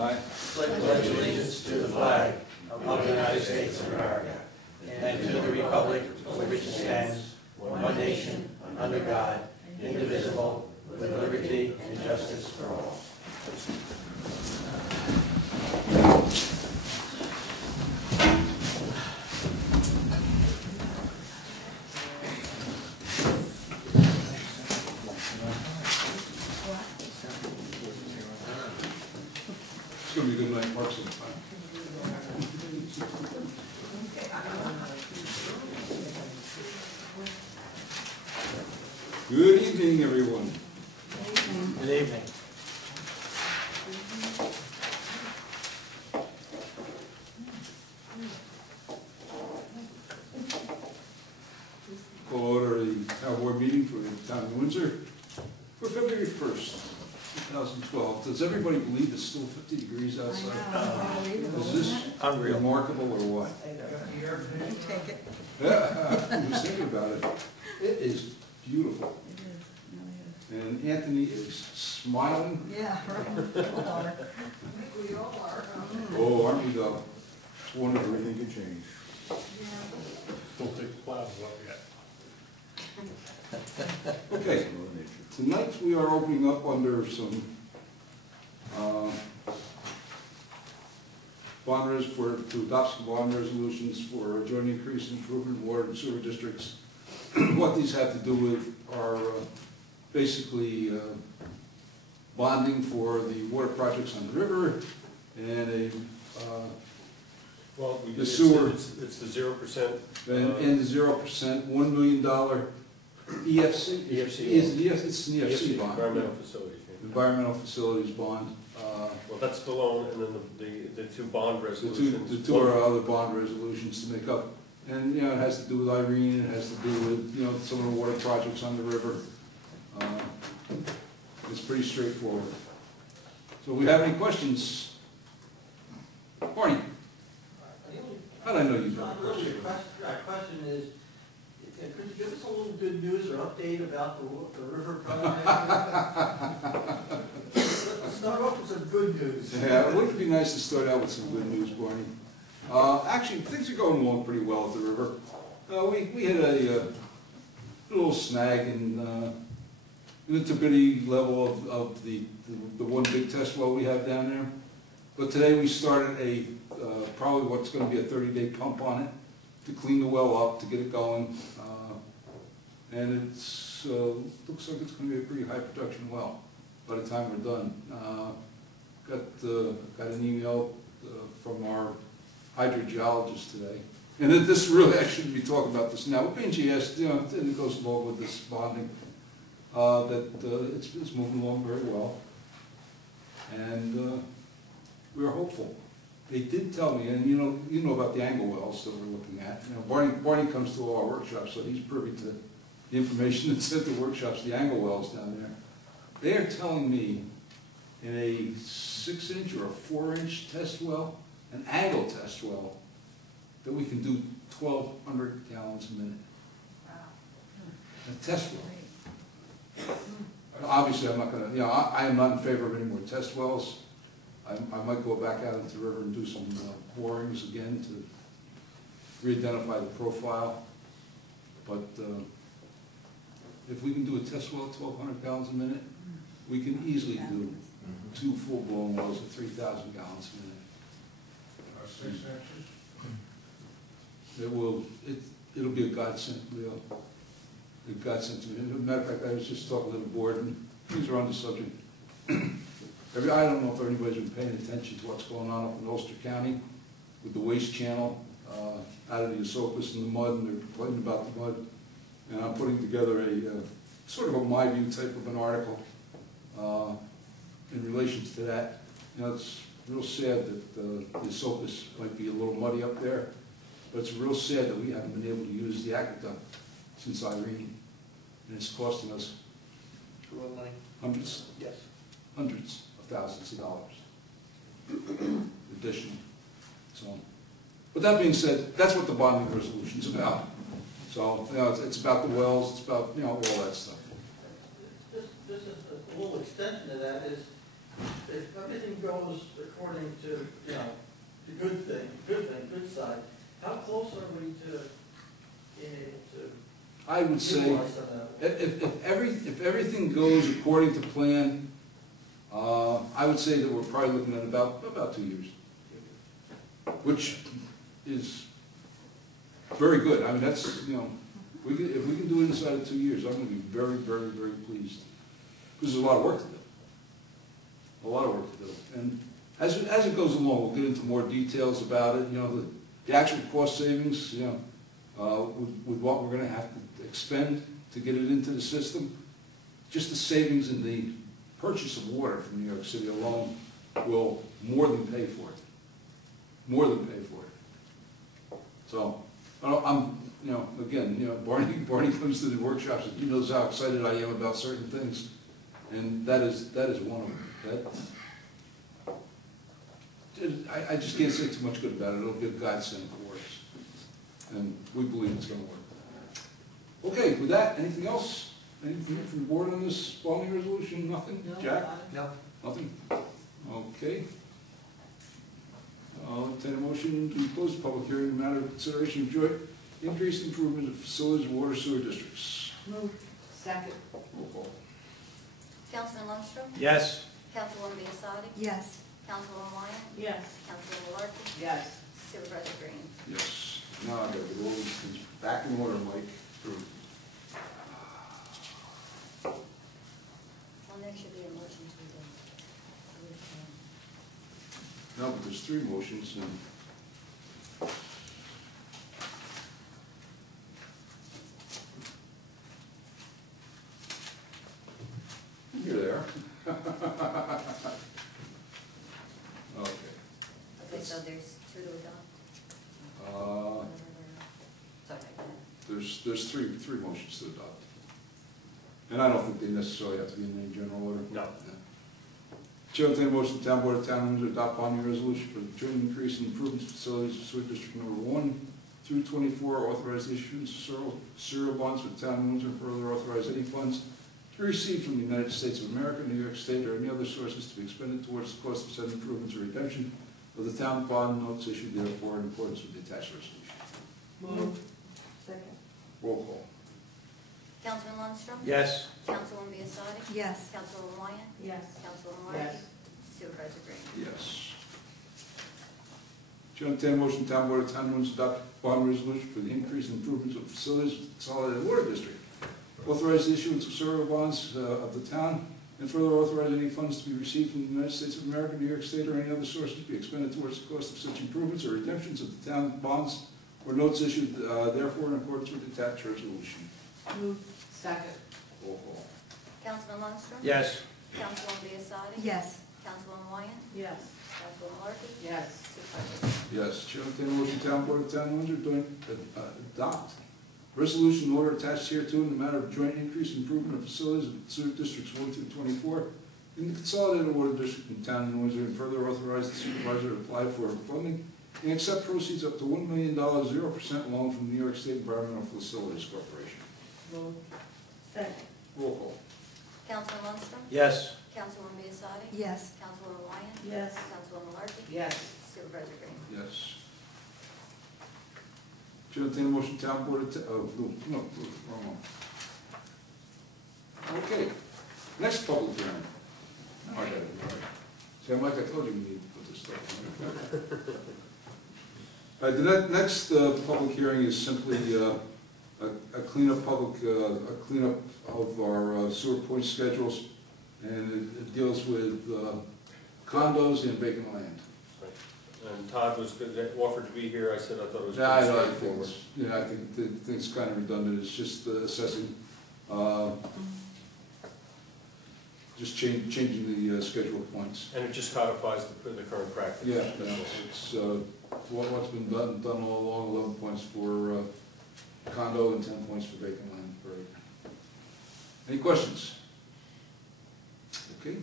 I pledge allegiance to the flag of the United States of America and to the republic for which it stands, one nation, under God, indivisible, with liberty and justice for all. It's going to be a good night, Mark, sometime. Good evening, everyone. Good evening. Call order the town board meeting for the town of Windsor for February 1st, 2012. Does everybody believe it's still 50 degrees outside? Is this remarkable or what? You take it. Yeah, I was thinking about it. It is beautiful. It is. It really is. And Anthony is smiling. Yeah, right. We all are. I think we all are. Oh, aren't we though? It's wonderful. Everything can change. Don't take the clouds up yet. Okay, tonight we are opening up under some to adopt some bond resolutions for joint increase in improvement in water and sewer districts. What these have to do with are basically bonding for the water projects on the river and Well, The sewer. It's the 0%. and the 0% $1 million EFC. EFC. It's an EFC bond. Environmental facilities. Yeah. Environmental facilities bond. Well, that's the loan, and then the two bond resolutions. The two are other bond resolutions to make up. And, you know, it has to do with Irene, it has to do with, you know, some of the water projects on the river. It's pretty straightforward. So if we have any questions? Barney, how did I know you got a question? Our question is, could you give us a little good news or update about the river project? Let's start off with some good news. Yeah, wouldn't it be nice to start out with some good news, Barney? Actually, things are going along pretty well at the river. We had a little snag in the turbidity level of the one big test well we have down there. But today we started probably what's going to be a 30-day pump on it to clean the well up, to get it going. And it's looks like it's going to be a pretty high production well by the time we're done. Got an email from our hydrogeologist today. And this really, I shouldn't be talking about this now. BNGS, you know, it goes along with this bonding, it's moving along very well. And we're hopeful. They did tell me, and you know about the angle wells that we're looking at. You know, Barney comes to all our workshops, so he's privy to the information that's at the workshops, the angle wells down there. They are telling me in a 6-inch or a 4-inch test well, an angle test well, that we can do 1,200 gallons a minute. Wow. A test well. Obviously, I'm not going to, you know, I am not in favor of any more test wells. I might go back out into the river and do some borings again to re-identify the profile. But if we can do a test well at 1,200 gallons a minute, we can easily do 2 full-blown wells at 3,000 gallons a minute. 6 inches? It'll be a godsend, Leo. A godsend to me. As a matter of fact, I was just talking to the board, and things are on the subject. I don't know if anybody's been paying attention to what's going on up in Ulster County with the waste channel out of the Esopus and the mud, and they're complaining about the mud. And I'm putting together a sort of a my view type of an article in relation to that. You know, it's real sad that the Esopus might be a little muddy up there, but it's real sad that we haven't been able to use the aqueduct since Irene, and it's costing us hundreds of thousands of dollars additional. So, but that being said, that's what the bonding resolution is about. So, you know, it's about the wells, it's about, you know, all that stuff. Just a little extension to that is, if everything goes according to, you know, the good side, how close are we to being able to I would say, utilize some of that? if everything goes according to plan, I would say that we're probably looking at about 2 years, which is very good. I mean, that's, you know, if we can do it inside of 2 years, I'm gonna be very, very, very pleased. Because there's a lot of work to do. A lot of work to do. And as it goes along, we'll get into more details about it, you know, the actual cost savings, you know, with what we're gonna have to expend to get it into the system. Just the savings in the purchase of water from New York City alone will more than pay for it. More than pay for it. So, I'm, you know, again, you know, Barney comes to the workshops and he knows how excited I am about certain things. And that is one of them. I just can't say too much good about it. It'll be a godsend for us. And we believe it's gonna work. Okay, with that, anything else? Anything from the board on this bonding resolution? Nothing? No. Jack? No. Nothing? Okay. I'll entertain a motion to close the public hearing in the matter of consideration of joint increased improvement of facilities and water sewer districts. Moved. Second. Roll call. Councilman Lundstrom? Yes. Councilwoman Biassadi? Yes. Councilwoman Wyatt? Yes. Councilwoman Larkin? Yes. Supervisor Green? Yes. Now I gotta get all these things back in order, Mike. Well, there should be a motion to No, but there's 3 motions and. Here they are. Okay. Okay, so there's 2 to adopt? Sorry. There's three motions to adopt. And I don't think they necessarily have to be in any general order. No. Chair will entertain a motion, the town board of town to adopt bonding resolution for the joint increase in improvements facilities for sewer district number 1 through 24, authorize the issuance of serial bonds for the town of Windsor, and further authorize any funds to be received from the United States of America, New York State, or any other sources to be expended towards the cost of said improvements or redemption of the town bond notes issued therefore in accordance with the attached resolution. Moved. Second. Roll call. Councilman Lundstrom? Yes. Councilwoman Biassadi? Yes. Councilwoman Wyatt? Yes. Councilwoman Larkin? Yes. Supervisor Green? Yes. Chair will entertain a motion, town board of town of Windsor adopt bond resolution for the increase in improvements of facilities of the consolidated water district. Authorize the issuance of serial bonds of the town, and further authorize any funds to be received from the United States of America, New York State, or any other sources to be expended towards the cost of such improvements or redemptions of the town bonds or notes issued therefore in accordance with the attached resolution. Moved. Second. Roll call. Councilman Lundstrom? Yes. Councilwoman Biassadi? Yes. Councilwoman Wyatt? Yes. Councilwoman Larkin? Yes. Supervisor Green? Yes, Chair will entertain a motion, town board of town of Windsor to adopt resolution and order attached hereto in the matter of joint increase and improvement of facilities of sewer districts 1 through 24 in the consolidated water district in town of Windsor, and further authorize the supervisor to apply for funding and accept proceeds up to $1 million 0% loan from the New York State Environmental Facilities Corporation. Moved. Second. Roll call. Councilman Lundstrom? Yes. Councilwoman Biassadi? Yes. Councilwoman Wyatt? Yes. Councilwoman Larkin? Yes. Supervisor Green? Yes. Chair will entertain a motion, town board of, wrong one. Okay, next public hearing. Now I got it, all right. See, Mike, I told you we need to put this stuff in. All right, the next public hearing is simply a cleanup of our sewer point schedules, and it deals with condos and vacant land. And Todd was good, that offered to be here, I said I thought it was Yeah, pretty I straightforward. think the thing's kind of redundant, it's just assessing, just changing the schedule of points. And it just codifies the current practice. Yeah, it's what's been done all along, 11 points for condo and 10 points for vacant land per acre. Any questions? Okay.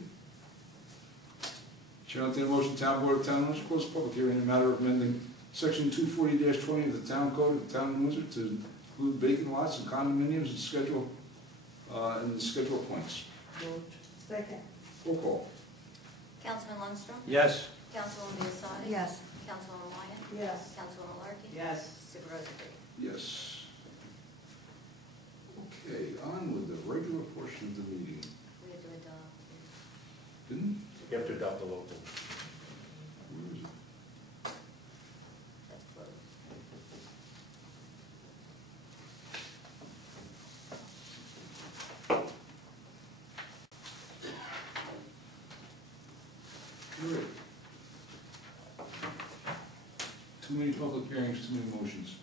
Chair will entertain a motion, town board of town of Windsor, close the public hearing in the matter of amending section 240-20 of the town code of the town of Windsor to include vacant lots and condominiums and schedule, and the schedule of points. Moved. Second. Roll call. Councilman Lundstrom? Yes. Councilwoman Biassadi? Yes. Councilwoman Wyatt? Yes. Councilwoman Malarkey? Yes. Supervisor Green? Yes. Okay, on with the regular portion of the meeting. We have to adopt. Didn't, You have to adopt the local. where is it? That's closed. All right. Too many public hearings, too many motions.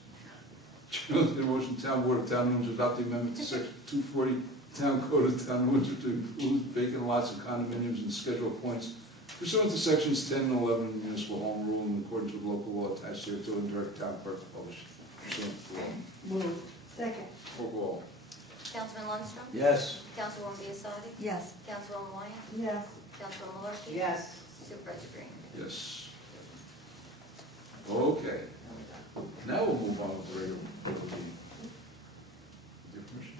Chair will motion, Town Board of Town of Windsor adopt the amendment to section 240 Town Code of Town of Windsor to include vacant lots and condominiums in the schedule of points pursuant to sections 10 and 11 of the municipal home rule in accordance with local law attached here to and direct town clerk to publish pursuant to law. Move. Second. Roll call. Councilman Lundstrom? Yes. Councilwoman Biassadi? Yes. Councilwoman Wyatt? Yes. Councilwoman Malarkey? Yes. Supervisor Green? Yes. Okay. Now we'll move on with the regular meeting. With your permission.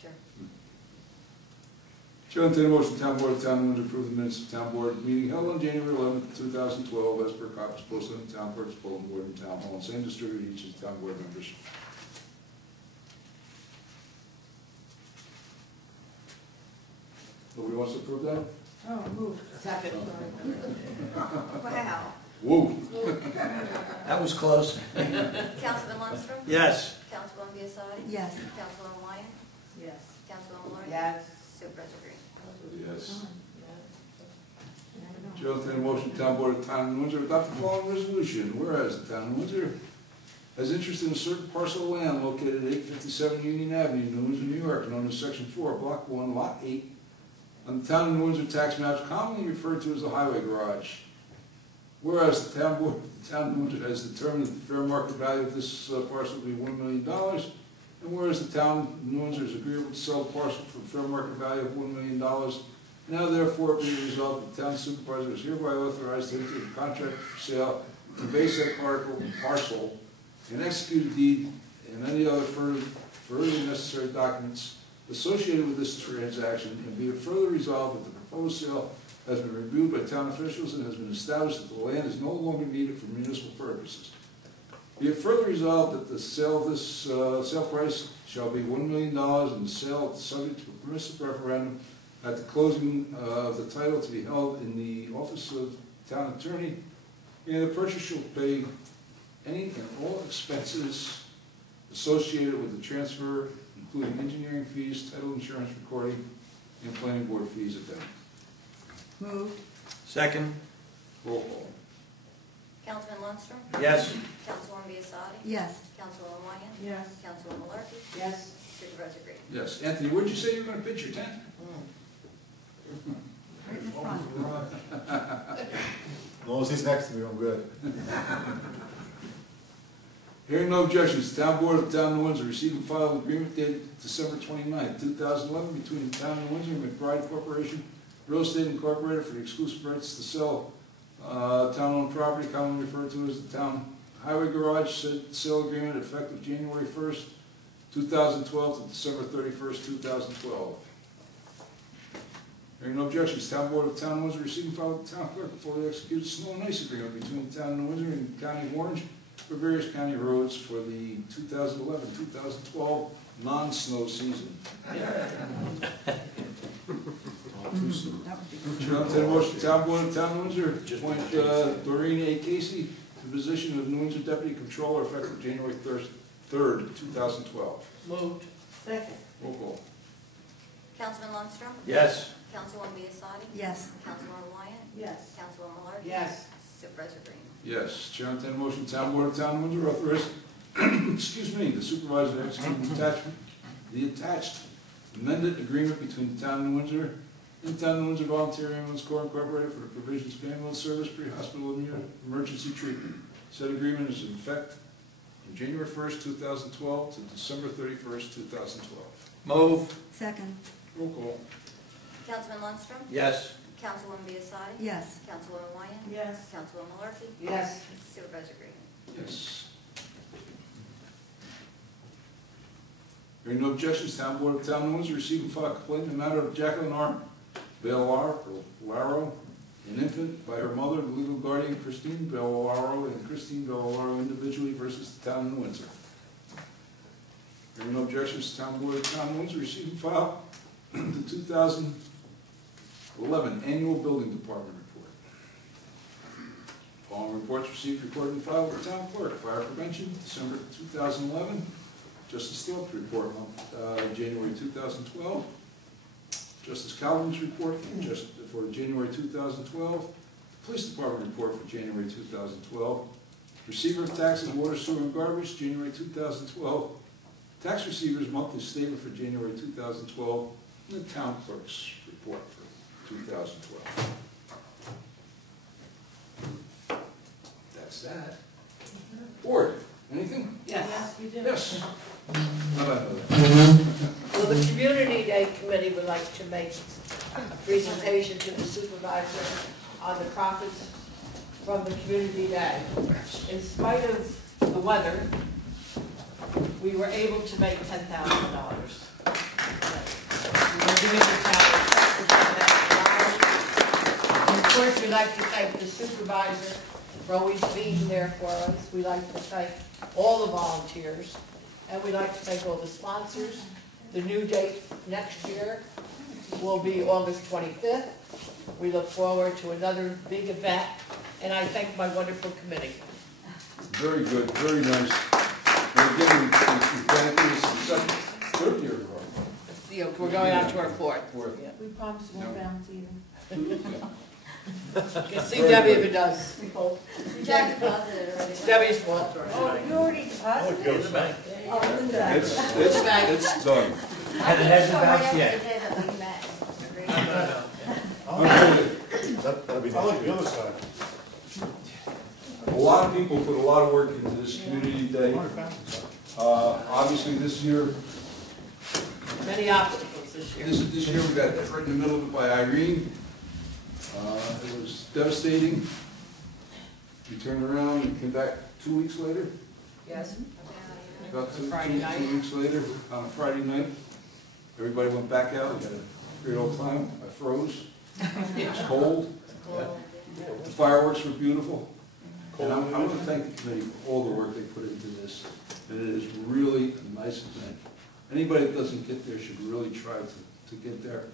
Sure. Chair will entertain a motion, Town Board of Town of Windsor approve the minutes of Town Board meeting held on January 11th, 2012, as per copies posted on the Town Clerk's bulletin board in Town Hall, and same distributed to each of the Town Board members. Nobody wants to approve that? Oh, move. Second. Wow. Whoa. That was close. Councilman Lundstrom? Yes. Councilwoman Biassadi? Yes. Councilwoman Wyatt? Yes. Councilwoman Malarkey? Yes. Supervisor Green? Yes. Chair will entertain a motion, Town Board of Town of Windsor adopt the following resolution. Whereas the Town of Windsor has interest in a certain parcel of land located at 857 Union Avenue, New Windsor, New York, known as Section 4, Block 1, Lot 8, on the Town of New Windsor tax maps commonly referred to as the Highway Garage. Whereas the Town Board of the Town of New Windsor has determined that the fair market value of this parcel will be $1 million, and whereas the Town of New Windsor is agreeable to sell the parcel for a fair market value of $1 million, now therefore be resolved that the Town Supervisor is hereby authorized to enter a contract for sale, convey said parcel, and execute a deed and any other further necessary documents associated with this transaction, and be it further resolved that the proposed sale has been reviewed by town officials and has been established that the land is no longer needed for municipal purposes. Be it further resolved that the sale of this sale price shall be $1 million and the sale subject to a permissive referendum at the closing of the title to be held in the office of town attorney, and the purchaser shall pay any and all expenses associated with the transfer, including engineering fees, title insurance recording, and planning board fees if any. Move. Second. Roll call. Councilman Lundstrom? Yes. Councilwoman Biassadi? Yes. Councilwoman Wyatt? Yes. Councilwoman Malarkey? Yes. Supervisor Green? Yes. Anthony, where'd you say you were going to pitch your tent? Right in the front. As long as he's next to me, I'm good. Hearing no objections, the Town Board of the Town of Windsor received and filed an agreement dated December 29, 2011 between the Town of Windsor and McBride Corporation, Real Estate Incorporated, for the exclusive rights to sell town-owned property commonly referred to as the Town Highway Garage. Said sale agreement effective January 1st, 2012 to December 31st, 2012. Hearing no objections, Town Board of the Town of Windsor received and filed with the Town Clerk before they executed snow and ice agreement between the Town of Windsor and the County of Orange for various county roads for the 2011-2012 non-snow season. Too soon. That would be good. Chair will entertain a motion, Town Board of Town of Windsor, appoint Doreen A. Casey to the position of New Windsor Deputy Controller effective January 3rd, 2012. Moved. Second. Roll call. Councilman Lundstrom? Yes. Councilwoman Biassadi? Yes. Councilwoman Wyatt? Yes. Councilwoman Malarkey? Yes. Supervisor Green? Yes. Chair will entertain a motion, Town Board of Town of Windsor authorize, excuse me, the supervisor to execute the attached amended agreement between the Town of Windsor and the Town of Windsor Volunteer Ambulance Corps Incorporated for the provisions of ambulance service, pre-hospital emergency treatment. Said agreement is in effect from January 1st, 2012 to December 31st, 2012. Move. Second. Roll call. Councilman Lundstrom? Yes. Councilwoman Biassadi? Yes. Councilwoman Wyatt? Yes. Councilwoman Malarkey? Yes. Supervisor Green? Yes. Hearing no objections, Town Board of Town of Windsor received and filed a complaint in the matter of Jacqueline R. Laro, an infant by her mother, the legal guardian Christine Bellaro, and Christine Bellaro individually versus the town of Windsor. Hearing no objections, town board of town of Windsor receive and file the 2011 annual building department report. Following reports received, recorded, and filed with the town clerk. Fire prevention, December 2011. Justice Thorpe's report, January 2012. Justice Calvin's report for January 2012. Police Department report for January 2012. Receiver of taxes, water, sewer, and garbage, January 2012. Tax receivers monthly statement for January 2012. And the town clerk's report for 2012. That's that. Board, anything? Yes, we do. Yes. How about that? Well, the Community Day Committee would like to make a presentation to the supervisor on the profits from the Community Day. In spite of the weather, we were able to make $10,000. We're giving the town $10,000. And of course, we'd like to thank the supervisor for always being there for us. We'd like to thank all the volunteers. And we'd like to thank all the sponsors. The new date next year will be August 25th. We look forward to another big event. And I thank my wonderful committee. Very good, very nice. And again, we thank you. This is the third year in a row. You know, we're going on to our fourth. Fourth. Yeah. We promise we won't bounce either. You can see Debbie if it does. We talked about it already. It's Debbie's fault. Oh, you already Oh, deposited? it goes back. Oh, in the back. It's done. And it hasn't bounced Sorry, yet. every day that we met. Okay. That'll be I like the other side. A lot of people put a lot of work into this community day. Obviously this year, Many obstacles this year. this year we got right in the middle of it by Irene. It was devastating. We turned around and came back 2 weeks later. Yes. About two Friday night. weeks later, on a Friday night. Everybody went back out, we had a great old time. I froze. It was cold. The fireworks were beautiful. And I want to thank the committee for all the work they put into this. And it is really a nice event. Anybody that doesn't get there should really try to get there.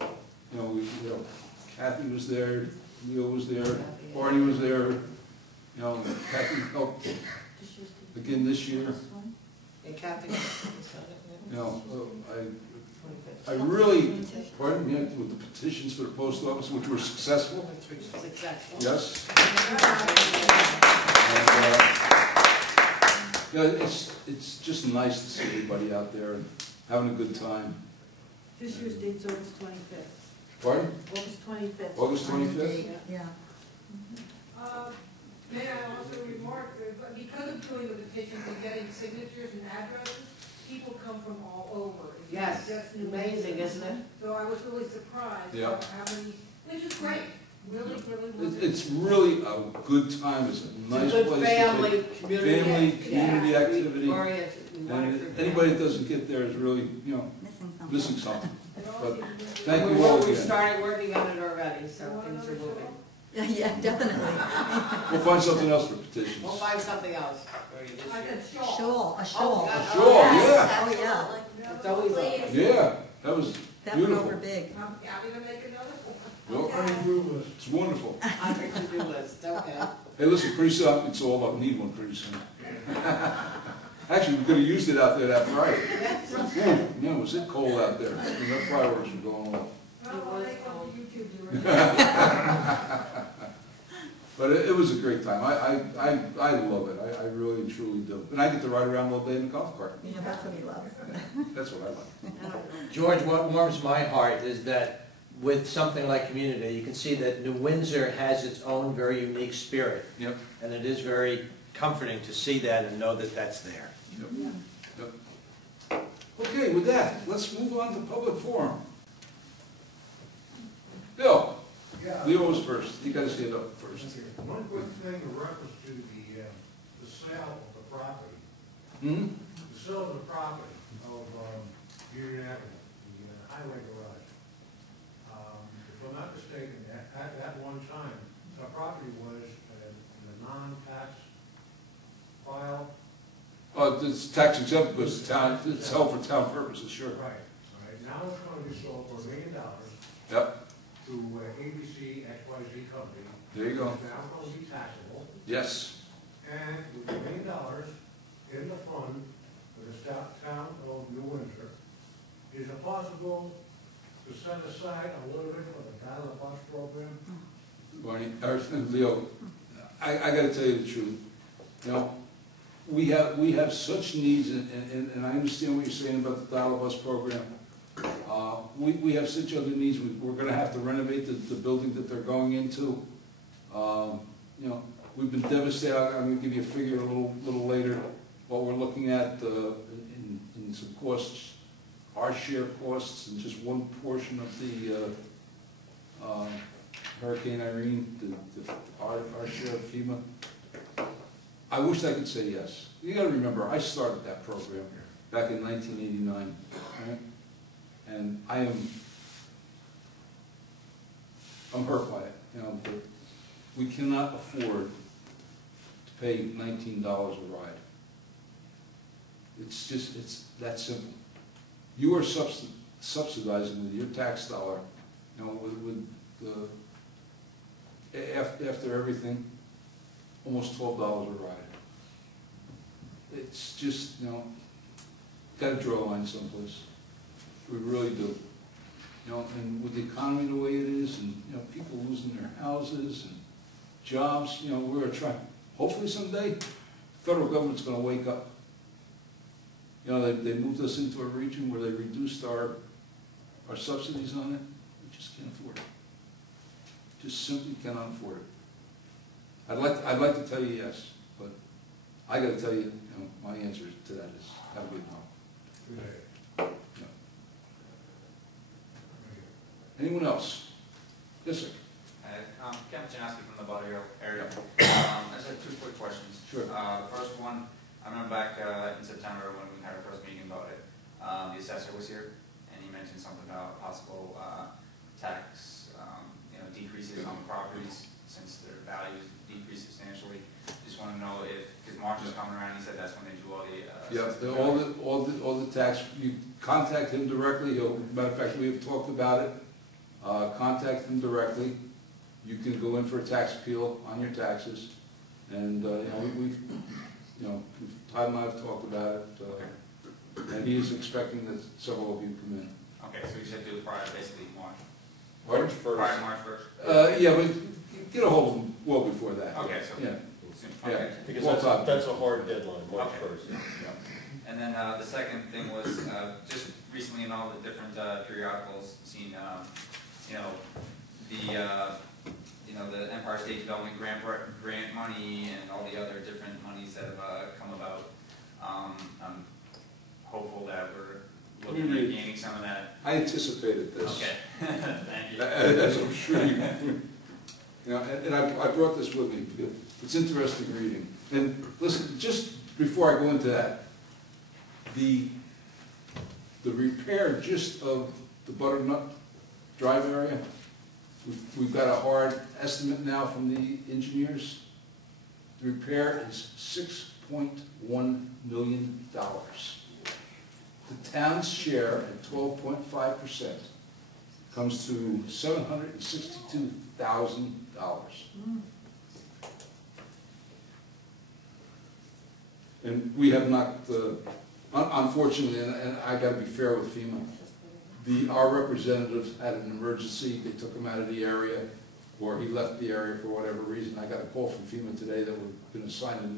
You know, Kathy was there, Leo was there, Barney was there. You know, Kathy helped again this year. And Kathy. You know, I really, pardon me, with the petitions for the post office, which were successful. Successful. Yes. And, yeah, it's just nice to see everybody out there and having a good time. This year's date's August 25th. Pardon? August 25th. August 25th? Yeah. May I also remark that because of doing the petitions and getting signatures and addresses, people come from all over. It's not Yes, just New amazing, England. isn't it? So I was really surprised Yeah. how many, which is great, really, really. It's really a good time. It's a nice It's a place good to family, take community. community activity. Oriented. We want it for And anybody that doesn't get there is really, you know, Missing something. missing something. It all But seems to be- thank you all We again. started working on it already, so things are moving. Yeah, definitely. We'll find something else for petitions. We'll find something else for you this I year. said shawl. Shawl, a Oh, shawl. God. Sure, yeah, Oh, yeah. It's always on. yeah, that was That went beautiful. over big. I'm happy to make another one. Well, it's wonderful. On your to-do list, okay. Hey, listen, pretty soon, it's all about need one pretty soon. Actually, we could have used it out there that Friday. Yeah, was it cold out there? And the fireworks were going off. Well, I'll make one for you two, do it. But it was a great time. I love it. I really and truly do. And I get to ride around all day in the golf cart. Yeah, that's what he loves. That's what I like. George, what warms my heart is that with something like Community Day, you can see that New Windsor has its own very unique spirit. Yep. And it is very comforting to see that and know that that's there. Yep. Yep. Okay, with that, let's move on to public forum. Bill, Yeah. Leo was first. You gotta stand up first. One quick thing in reference to the sale of the property. Hmm? The sale of the property of Union Avenue, the highway garage. If I'm not mistaken, at that one time, property was in the non-tax file. It's tax exempt because it's held for town purposes, sure. Right. All right, now it's gonna be sold for $1 million Yep, to ABC XYZ company. there you go. It's now gonna be taxable, Yes, and with $1 million in the fund for the town of New Windsor, is it possible to set aside a little bit for the Dial a Bus program? Barney, Leo, I gotta tell you the truth. You know, we have such needs, and I understand what you're saying about the Dial-a-Bus program. We have such other needs. We're gonna have to renovate the building that they're going into. You know, we've been devastated. I'm gonna give you a figure a little later, what we're looking at in some costs, our share costs, and just one portion of the Hurricane Irene, our share of FEMA. I wish I could say yes. You gotta remember, I started that program back in 1989, right? And I'm hurt by it, you know, but we cannot afford to pay $19 a ride. It's that simple. You are subsidizing with your tax dollar, you know, after everything, almost $12 a ride. It's just, you know, gotta draw a line someplace. We really do. You know, and with the economy the way it is, and, you know, people losing their houses and jobs, you know, we're trying, hopefully someday, the federal government's gonna wake up. You know, they moved us into a region where they reduced our subsidies on it. We just can't afford it. Just simply cannot afford it. I'd like to tell you yes, but I gotta tell you, you know, my answer to that is gotta be no. No. Anyone else? Yes, sir. Ken Janowski from the Butterhill area. I just have two quick questions. Sure. The first one, I remember back in September when we had our first meeting about it, the assessor was here, and he mentioned something about possible tax, decreases on properties since their values decreased substantially. Just want to know if, because March is coming around, he said that's when they do all the. Yeah, all the tax, you contact him directly, matter of fact, we have talked about it. Contact him directly. You can go in for a tax appeal on your taxes. And, Todd and I have talked about it, and he is expecting that several of you come in. Okay, so you said do it prior, basically March. March 1st. Prior to March 1st? Yeah, but get a hold of him well before that. Okay, so. Yeah, soon. yeah. Okay. Because that's a hard deadline, March Okay. 1st. Yeah. And then the second thing was just recently in all the different periodicals, seen the Empire State Development grant money and all the other different monies that have come about. I'm hopeful that we're looking at gaining some of that. I anticipated this. Okay, thank you. As I'm sure you and I brought this with me. It's interesting reading. And listen, just before I go into that, the repair just of the Butternut Drive area, we've got a hard estimate now from the engineers. The repair is $6.1 million. The town's share at 12.5% comes to $762,000. And we have not, unfortunately, and I got to be fair with FEMA, our representatives had an emergency, they took him out of the area, or he left the area for whatever reason. I got a call from FEMA today that we're going to assign a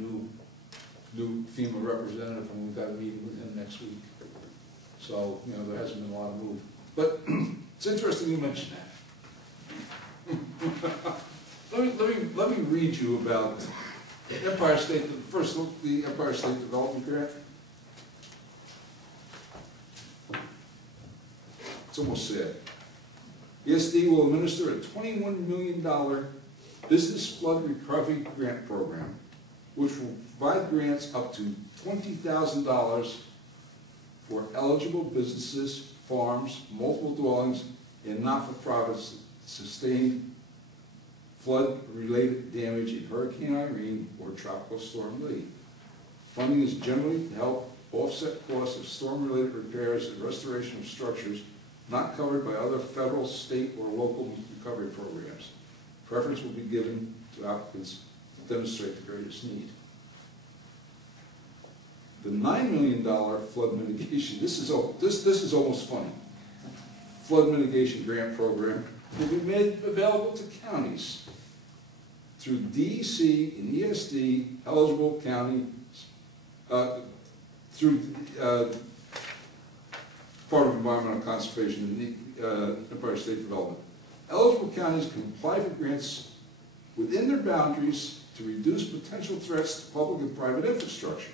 new FEMA representative, and we've got a meeting with him next week. So, there hasn't been a lot of move. But it's interesting you mention that. let me read you about Empire State, first look, the Empire State Development Grant. It's almost sad. ESD will administer a $21 million business flood recovery grant program, which will provide grants up to $20,000 for eligible businesses, farms, multiple dwellings, and not-for-profits sustained flood-related damage in Hurricane Irene or Tropical Storm Lee. Funding is generally to help offset costs of storm-related repairs and restoration of structures not covered by other federal, state, or local recovery programs. Preference will be given to applicants to demonstrate the greatest need. The $9 million flood mitigation, this is almost funny. Flood mitigation grant program will be made available to counties through DEC and ESD eligible county, through part of Environmental Conservation and Empire State Development. Eligible counties can apply for grants within their boundaries to reduce potential threats to public and private infrastructure.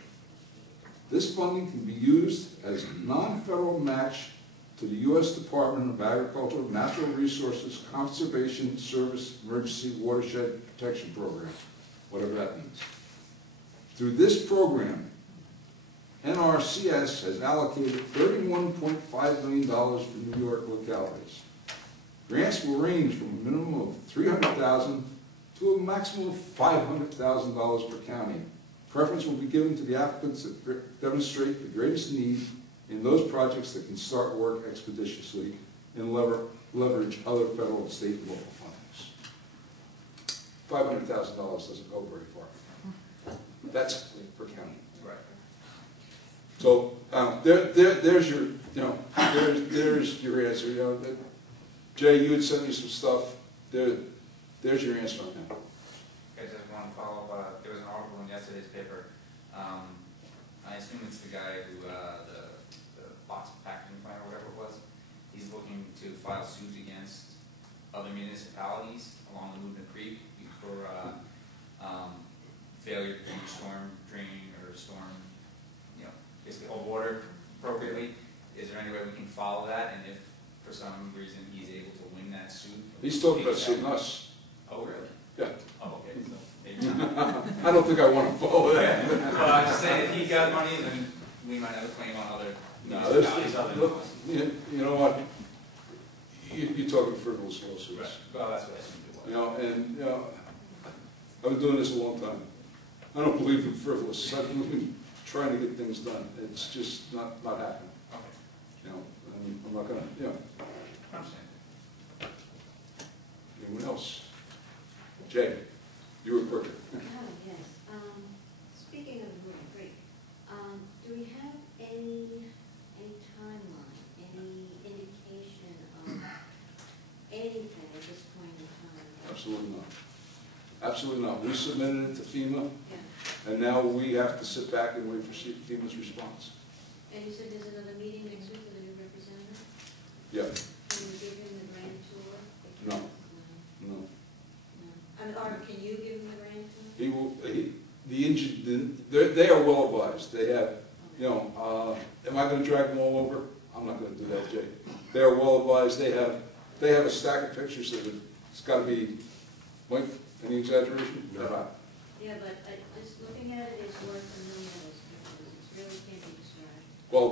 This funding can be used as a non-federal match to the U.S. Department of Agriculture, Natural Resources, Conservation Service Emergency Watershed Protection Program, whatever that means. Through this program, NRCS has allocated $31.5 million for New York localities. Grants will range from a minimum of $300,000 to a maximum of $500,000 per county. Preference will be given to the applicants that demonstrate the greatest need in those projects that can start work expeditiously and leverage other federal, and state, and local fundings. $500,000 doesn't go very far. That's per county. Right. So there's your, there's your answer. Jay, you had sent me some stuff. There's your answer on that. I just want to follow up, there was an article in yesterday's paper. I assume it's the guy who, the box packing plant or whatever it was. He's looking to file suit against other municipalities along the Movement Creek for failure to storm drain or storm, basically hold water appropriately. Is there any way we can follow that? And if for some reason he's able to win that suit? He's talking about suing us. Oh, really? Yeah. Oh, okay, so maybe not. I don't think I want to follow that. Well, I'm just saying, if he got money, then we might have a claim on other No, municipalities other than look, us. you know what? You're talking frivolous lawsuits. Right. Well, that's what I assumed it was. I've been doing this a long time. I don't believe in frivolous. I believe in trying to get things done. It's just not happening. Okay. I'm not gonna, I understand. anyone else? Jay, you were quicker. Oh, yes. Speaking of Moving Creek, do we have any timeline, any indication of anything at this point in time? Absolutely not. Absolutely not. We submitted it to FEMA, Yeah. and now we have to sit back and wait for FEMA's response. And you said there's another meeting next week with a new representative? Yeah, Can you give him the grand tour? No. no. No. I mean, or can you give him the grand tour? He will, they are well advised. They have, am I gonna drag them all over? I'm not gonna do that, Jay. They are well advised. They have a stack of pictures that it's gotta be, Mike, any exaggeration? No. Yeah, but just looking at it is worth a million of those pictures. It really can't be described. Well,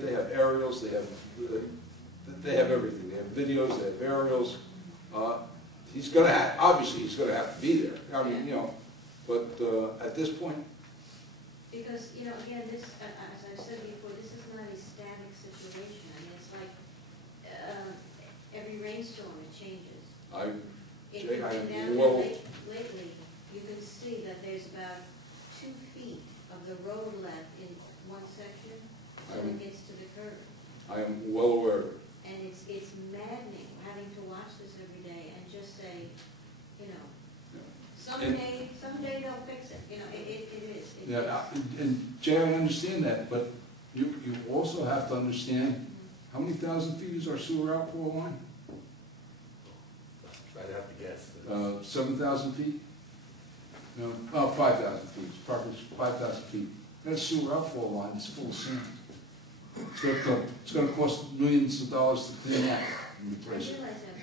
they have aerials, they have everything. They have videos, they have aerials. He's gonna have, obviously, he's gonna have to be there. I mean, but at this point, Because, again, this, as I've said before, this is not a static situation. I mean, it's like every rainstorm, it changes. Jay, And down well, there lately, you can see that there's about 2 feet of the road left in one section, so it gets to the curb. I am well aware of it. And it's maddening having to watch this every day and just say, someday they'll fix it. It is. It Yeah, is. and Jay, I understand that, but you also have to understand, how many thousand feet is our sewer outfall line? I'd have to guess. 7,000 feet? No, 5,000 feet, it's probably 5,000 feet. That sewer outfall line is full of sand. It's gonna cost millions of dollars to clean that and I replace realize it. that,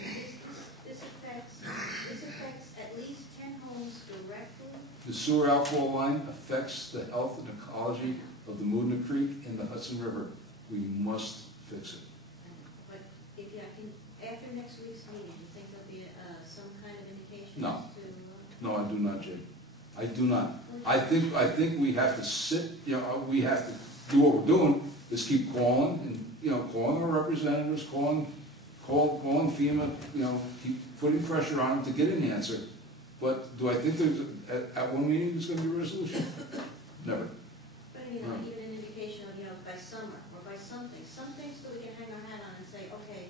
but this affects at least 10 homes directly. The sewer outfall line affects the health and ecology of the Moodna Creek and the Hudson River. We must fix it. But if you can, after next week's meeting, you think there'll be some kind of indication chance to? No, I do not, Jay. I do not. I think we have to sit, we have to do what we're doing, is keep calling and, calling our representatives, calling FEMA, keep putting pressure on them to get an answer. But do I think at one meeting there's gonna be a resolution? Never. But, even an indication of, by summer, or by something so we can hang our hat on and say, okay,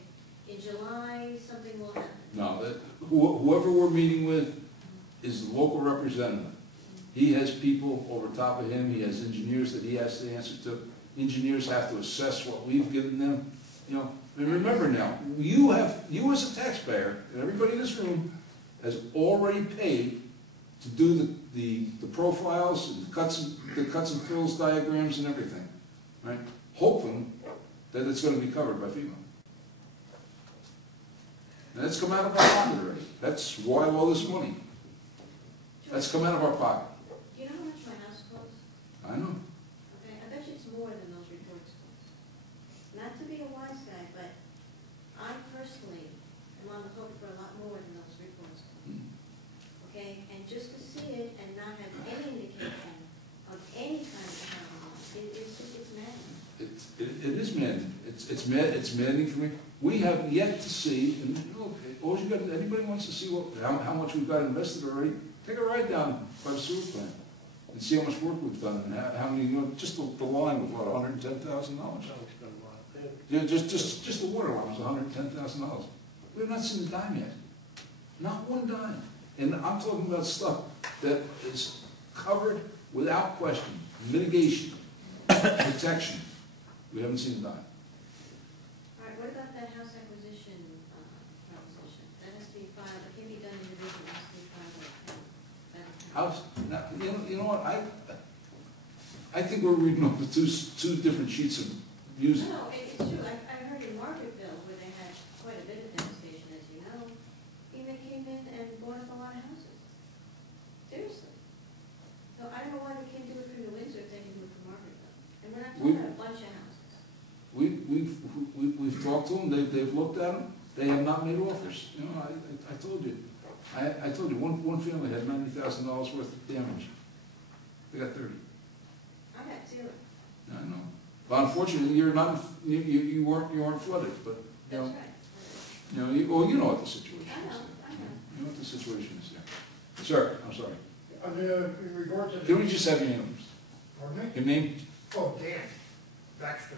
in July, something will happen. No, whoever we're meeting with is the local representative. He has people over top of him, he has engineers that he has to answer to. Engineers have to assess what we've given them, And remember now, you as a taxpayer, and everybody in this room has already paid to do the profiles, and the cuts and fills diagrams and everything, right? Hoping that it's gonna be covered by FEMA. And that's come out of our pocket already. That's why all this money. That's come out of our pocket. Do you know how much my house costs? I know. Okay, I bet you it's more than those reports cost. Not to be a wise guy, but I personally am on the hook for a lot more than those reports cost. Okay, and just to see it and not have any indication of any kind of problem, it's maddening. It is maddening. It's maddening for me. We have yet to see, and all you got, anybody wants to see how much we've got invested already, take a ride down by the sewer plant and see how much work we've done and how many, just the line was what, $110,000? Yeah, just the water line was $110,000. We have not seen a dime yet. Not one dime. And I'm talking about stuff that is covered without question. Mitigation, protection. We haven't seen a dime. All right, what about that house acquisition proposition? That has to be filed, it can be done individually, it has to be filed with the House, now, you know what, I think we're reading off the two different sheets of music. No, it's true. I heard in Margaretville, where they had quite a bit of devastation, as you know, FEMA came in and bought up a lot of houses. Seriously. So I don't know why they can't do it for New Windsor if they can do it for Margaretville. And we're not talking about a bunch of houses. We've talked to them, they've looked at them, they have not made offers. I told you. I told you, one family had $90,000 worth of damage. They got 30. I got zero. I know. But unfortunately, you weren't flooded, but, That's right. you know what the situation is. I know. You know what the situation is, yeah. Sir, I'm sorry. In regard to. Can we just have your name? Pardon me? Your name? Oh, Dan Baxter.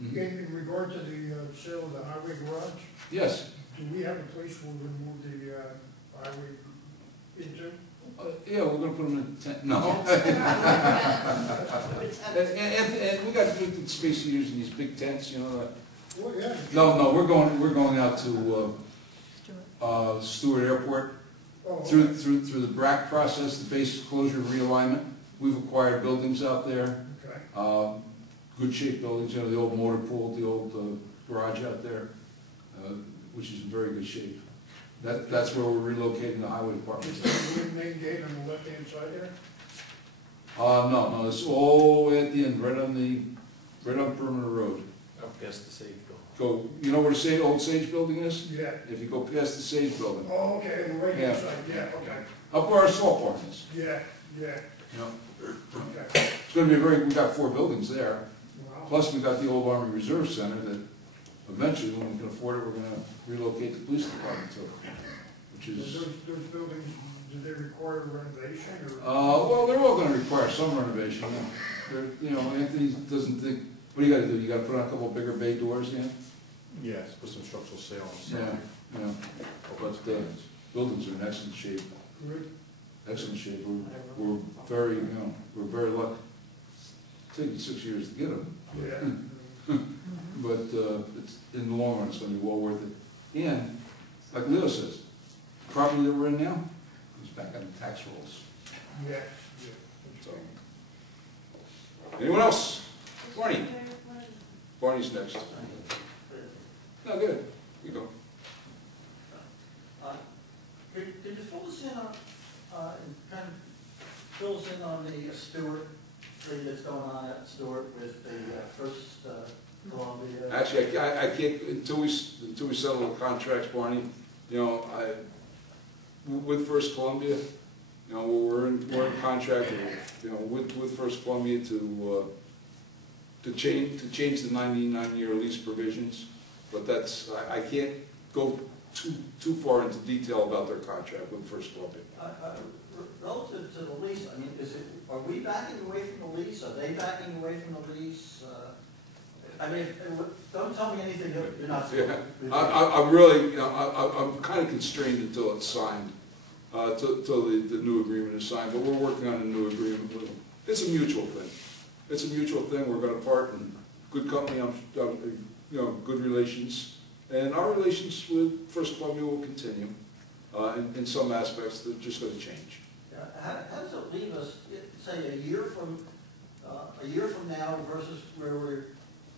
In regard to the sale of the highway garage, Yes. do we have a place where we move the highway into? Yeah, we're gonna put them in tent, no. And we got limited space to use in these big tents, Oh, yeah. No, we're going out to, Stewart Airport, Oh, through the BRAC process, the base closure realignment. We've acquired buildings out there, okay. good shape buildings, the old motor pool, the old garage out there, which is in very good shape. That's where we're relocating the highway department. Is there a main gate on the left-hand side there? No, it's all at the end, right on Perimeter Road. Up past the safe Go, you know where the old Sage Building is? Yeah. If you go past the Sage Building, Oh, okay, on the right-hand Yeah. side, yeah, okay. up where our salt barn is. Yeah, yeah, okay. It's gonna be we got 4 buildings there. Wow. Plus, we got the old Army Reserve Center that eventually, when we can afford it, we're gonna relocate the police department to, which is, Those buildings, do they require renovation or? well, they're all gonna require some renovation. Anthony doesn't think, what do you gotta do? You gotta put on a couple bigger bay doors, yeah? Yes, put some structural steel on the Yeah, side. yeah. But the buildings are in excellent shape, Good. excellent shape. We're very, we're very lucky. Taken 6 years to get them. Yeah. But it's, in the long run, it's gonna be well worth it. And, like Leo says, the property that we're in now goes back on the tax rolls. Yeah, yeah. So, anyone else? Barney. Barney's next. No, good. You go. Could you fill us in on, kind of fill us in on the Stewart thing that's going on at Stewart with the first Columbia? Actually, I can't, until we settle the contracts, Barney, with First Columbia, you know, we're in contract, you know, with First Columbia to change the 99-year lease provisions, but that's, I can't go too far into detail about their contract with First Columbia. Relative to the lease, I mean, are we backing away from the lease? Are they backing away from the lease? I mean, don't tell me anything that you're not supposed to. I'm really, you know, I'm kind of constrained until it's signed, till the new agreement is signed, but we're working on a new agreement with them. It's a mutual thing. It's a mutual thing. We're going to part in good company, you know, good relations, and our relations with First Columbia will continue. In some aspects, they're just going to change. How does it leave us, say, a year from now versus where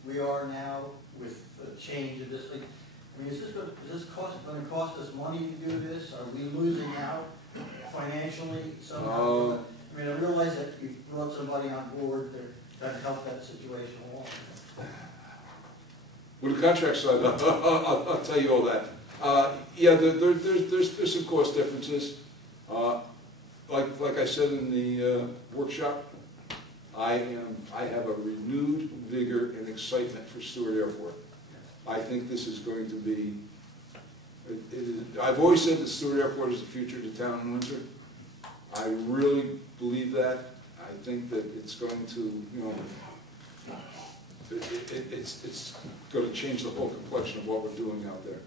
we are now with the change of this? Like, I mean, is this going to cost us money to do this? Are we losing out financially somehow? I mean, I realize that you've brought somebody on board to help that situation along. With the contract side, I'll tell you all that. Yeah, there's some cost differences. Like I said in the workshop, I have a renewed vigor and excitement for Stewart Airport. I think this is going to be. I've always said that Stewart Airport is the future of the town in Windsor. I really believe that. I think that it's going to, you know, it's going to change the whole complexion of what we're doing out there.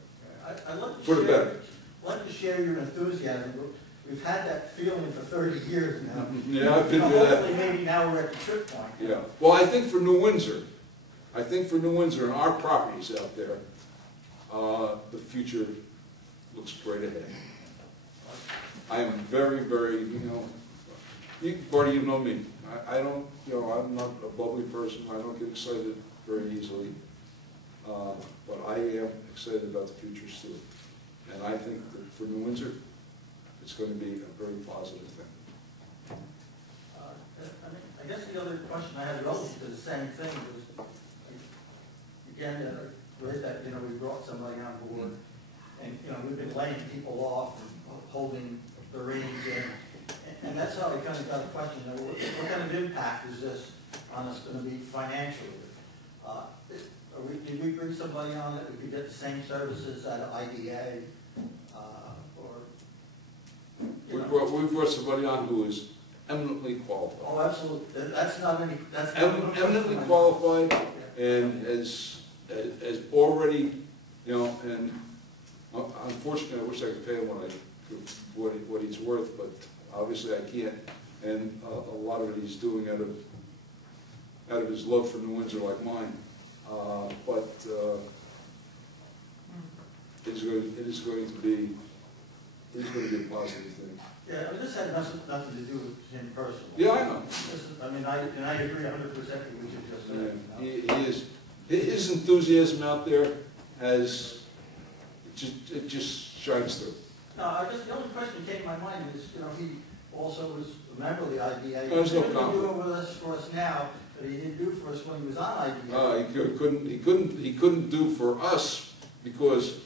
I'd like to For the better. I'd like to share your enthusiasm. We've had that feeling for 30 years now. Yeah, I've been through that. Hopefully, maybe now we're at the trip point. Yeah. Well, I think for New Windsor, and our properties out there, the future looks great ahead. I am very, very, you know, Barney, you know me. I don't, you know, I'm not a bubbly person. I don't get excited very easily. But I am excited about the future still. And I think that for New Windsor, it's going to be a very positive thing. I guess the other question I had relative to the same thing was, again, with that, you know, we brought somebody on board, and, you know, we've been laying people off and holding the reins in. And that's how I kind of got a question, you know, what kind of impact is this on us going to be financially? Did we bring somebody on that we could get the same services out of IDA? We brought somebody on who is eminently qualified. Oh, absolutely. That's not any. That's Eminently qualified, and as already, you know, and unfortunately, I wish I could pay him what he's worth, but obviously I can't. And a lot of it he's doing out of his love for New Windsor, like mine. But it is going to be a positive thing. Yeah, I mean, this had nothing to do with him personally. Yeah, I know. I mean, I agree 100% with what you just said. Yeah, he is. His enthusiasm out there it just shines through. No, I guess the only question that came to my mind is, you know, he also was a member of the IDA. There's no He comment. do with us for us now, but he didn't do for us when he was on IDA. He couldn't do for us because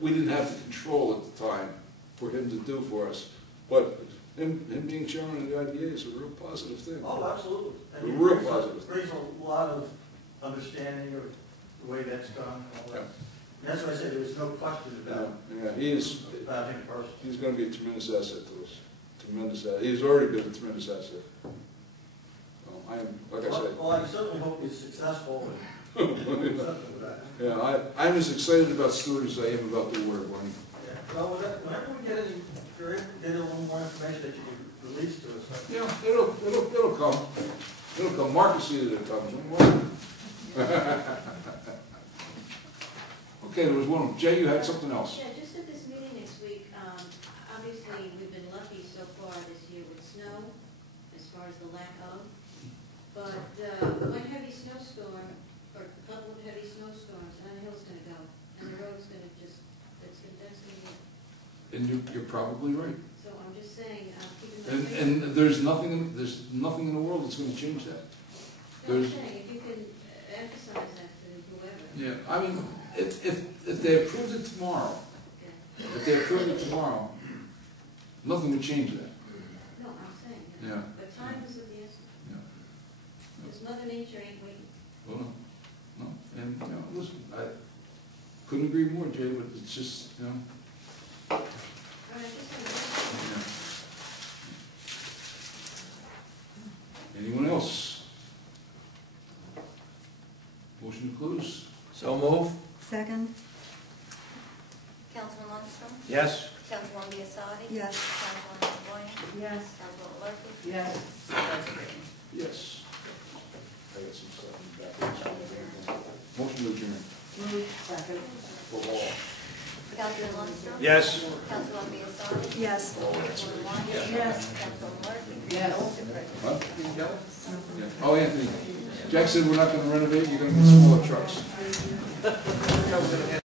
we didn't have the control at the time for him to do for us. But him being chairman of the IDA is a real positive thing. Oh, absolutely. A real positive thing. Brings a lot of understanding of the way that's done and all that. Yeah. And that's why I said there was no question about Yeah, he is. about him personally. He's going to be a tremendous asset to us. Tremendous asset. He's already been a tremendous asset. I am, like I said. Well, I certainly hope he's successful. Yeah, I'm as excited about Stewart as I am about the water, Barney. Yeah. Well, whenever we get a little more information that you can release to us. Yeah, it'll come. It'll come. Marcus either it comes. Don't worry. Okay, there was one. Jay, you had something else. Yeah, just at this meeting next week, obviously, we've been lucky so far this year with snow, as far as the lack of. But one heavy snowstorm, or a couple of heavy snowstorms, and the hill's gonna go, and the road's gonna just, that's gonna be. And you're probably right. So I'm just saying, keep in mind. And there's nothing in the world that's going to change that. No, I'm saying, if you can emphasize that to whoever. Yeah, I mean, if they approved it tomorrow, Okay. if they approved it tomorrow, Nothing would change that. No, I'm saying, Yeah. the time is of the essence. Yeah. Because Mother Nature ain't waiting. Well, no, and, you know, listen, I couldn't agree more, Jay, but it's just, you know, All right, I just have yeah. Anyone else? Motion to close? So move? Second? Councilman Lundstrom? Yes? Councilwoman Biassadi? Yes. Councilwoman Boyan? Yes. Councilwoman Murphy? Yes. Supervisor Green? Yes. I got some stuff in the back. Motion to adjourn. Move, second. Councilman Lundstrom? Yes. Councilwoman Biassadi? Yes. Councilwoman Boyan? Yes. Councilwoman Murphy? Yes. Supervisor Huh? Yeah. Oh, Anthony, Jack said we're not gonna renovate, you're gonna get smaller trucks.